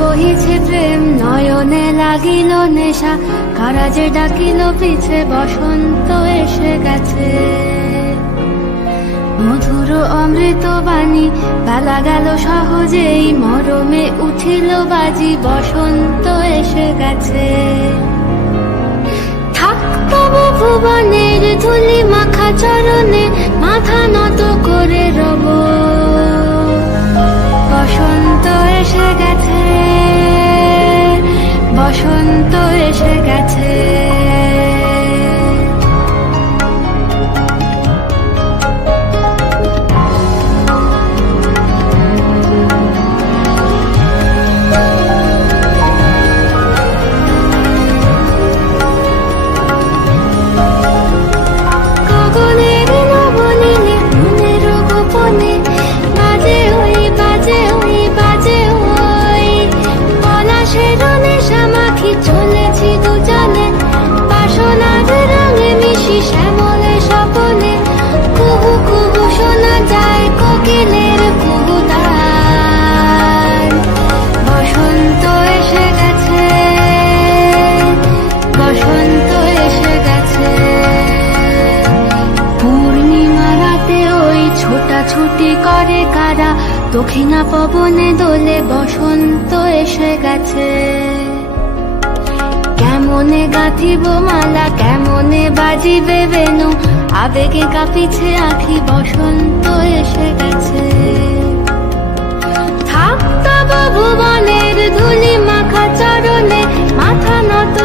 বহিছে প্রেম নয়নে লাগিল নেশা, কারা যে ডাকিল পিছে বসন্ত এসে গেছে। মধুর অমৃত বাণী বেলা গেল সহজেই, মরমে উঠিল বাজি বসন্ত এসে গেছে। থাক তবু ভুবনের ধুলি মাখা চরণে, মাথা নত করে রব। বসন্ত এসে গেছে, বসন্ত এসে গেছে। চলেছি দুজনে বাসনার রঙে মিশি শ্যামলে স্বপনে, কুহু কুহু শোনা যায় কোকিলের কুহুতান। বসন্ত এসে গেছে, বসন্ত এসে গেছে। পূর্ণিমা রাতে ওই ছোটাছুটি করে কারা, দক্ষিণা পবনে দোলে বসন্ত এসে গেছে। কেমনে গাঁথিব মালা, কেমনে বাজিবে বেনু, আবেগে কাঁপিছে আখি বসন্ত এসে গেছে। থাক তব ভুবনের ধুলি মাখা চরণে, মাথা নত